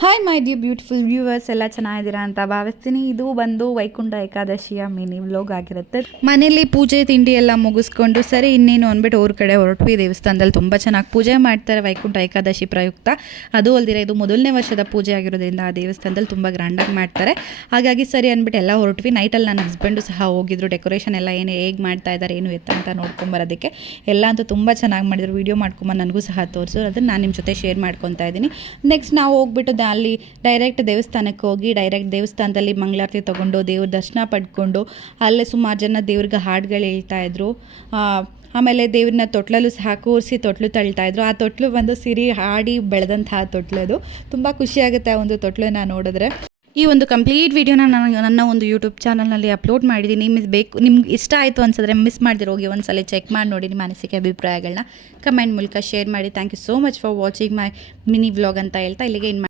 Hi my dear beautiful viewers, ಎಲ್ಲ ಚೆನ್ನಾಗಿದ್ದೀರಾ ಅಂತ ಭಾವಿಸ್ತೀನಿ. ಇದು ಬಂದು ವೈಕುಂಠ ಏಕಾದಶಿಯ ಮಿನಿ ವ್ಲಾಗ್ ಆಗಿರುತ್ತೆ. ಮನೇಲಿ ಪೂಜೆ ತಿಂಡಿ ಎಲ್ಲ ಮುಗಿಸ್ಕೊಂಡು ಸರಿ ಇನ್ನೇನು ಅಂದ್ಬಿಟ್ಟು ಅವ್ರ ಕಡೆ ಹೊರಟ್ವಿ. ದೇವಸ್ಥಾನದಲ್ಲಿ ತುಂಬ ಚೆನ್ನಾಗಿ ಪೂಜೆ ಮಾಡ್ತಾರೆ ವೈಕುಂಠ ಏಕಾದಶಿ ಪ್ರಯುಕ್ತ. ಅದು ಅಲ್ದಿರ ಇದು ಮೊದಲನೇ ವರ್ಷದ ಪೂಜೆ ಆಗಿರೋದ್ರಿಂದ ಆ ದೇವಸ್ಥಾನದಲ್ಲಿ ತುಂಬ ಗ್ರ್ಯಾಂಡಾಗಿ ಮಾಡ್ತಾರೆ. ಹಾಗಾಗಿ ಸರಿ ಅಂದ್ಬಿಟ್ಟು ಎಲ್ಲ ಹೊರಟ್ವಿ. ನೈಟಲ್ಲಿ ನನ್ನ ಹಸ್ಬೆಂಡು ಸಹ ಹೋಗಿದ್ರು. ಡೆಕೋರೇಷನ್ ಎಲ್ಲ ಹೇಗೆ ಮಾಡ್ತಾ ಇದ್ದಾರೆ ಏನು ಎತ್ತ ಅಂತ ನೋಡ್ಕೊಂಬರೋದಕ್ಕೆ. ಎಲ್ಲ ಅಂತೂ ತುಂಬ ಚೆನ್ನಾಗಿ ಮಾಡಿದ್ರು. ವೀಡಿಯೋ ಮಾಡ್ಕೊಂಬಂದು ನನಗೂ ಸಹ ತೋರಿಸು, ಅದನ್ನು ನಾನು ನಿಮ್ಮ ಜೊತೆ ಶೇರ್ ಮಾಡ್ಕೊತಾ ಇದ್ದೀನಿ. ನೆಕ್ಸ್ಟ್ ನಾವು ಹೋಗ್ಬಿಟ್ಟು ಅಲ್ಲಿ ಡೈರೆಕ್ಟ್ ದೇವಸ್ಥಾನಕ್ಕೆ ಹೋಗಿ ಡೈರೆಕ್ಟ್ ದೇವಸ್ಥಾನದಲ್ಲಿ ಮಂಗಳಾರತಿ ತೊಗೊಂಡು ದೇವ್ರ ದರ್ಶನ ಪಡ್ಕೊಂಡು ಅಲ್ಲೇ ಸುಮಾರು ಜನ ದೇವ್ರಿಗೆ ಹಾಡುಗಳು ಹೇಳ್ತಾ ಇದ್ರು. ಆಮೇಲೆ ದೇವ್ರನ್ನ ತೊಟ್ಲಲ್ಲೂ ಸಹ ಕೂರಿಸಿ ತೊಟ್ಲು ತಳ್ತಾಯಿದ್ರು. ಆ ತೊಟ್ಲು ಬಂದು ಸಿರಿ ಹಾಡಿ ಬೆಳೆದಂತಹ ತೊಟ್ಲದು. ತುಂಬ ಖುಷಿಯಾಗುತ್ತೆ ಆ ಒಂದು ತೊಟ್ಲನ್ನ ನೋಡಿದ್ರೆ. ಈ ಒಂದು ಕಂಪ್ಲೀಟ್ ವೀಡಿಯೋನ ನಾನು ನನ್ನ ಒಂದು ಯೂಟ್ಯೂಬ್ ಚಾನಲ್ನಲ್ಲಿ ಅಪ್ಲೋಡ್ ಮಾಡಿದ್ದೀನಿ. ನಿಮ್ಗೆ ಇಷ್ಟ ಆಯಿತು ಅನ್ಸಿದ್ರೆ ಮಿಸ್ ಮಾಡಿದ್ರೆ ಹೋಗಿ ಒಂದ್ಸಲ ಚೆಕ್ ಮಾಡಿ ನೋಡಿ. ನಿಮ್ಮ ಅನಿಸಿಕೆ ಅಭಿಪ್ರಾಯಗಳನ್ನ ಕಮೆಂಟ್ ಮೂಲಕ ಶೇರ್ ಮಾಡಿ. Thank you so much for watching my mini vlog ಅಂತ ಹೇಳ್ತಾ ಇಲ್ಲಿಗೆ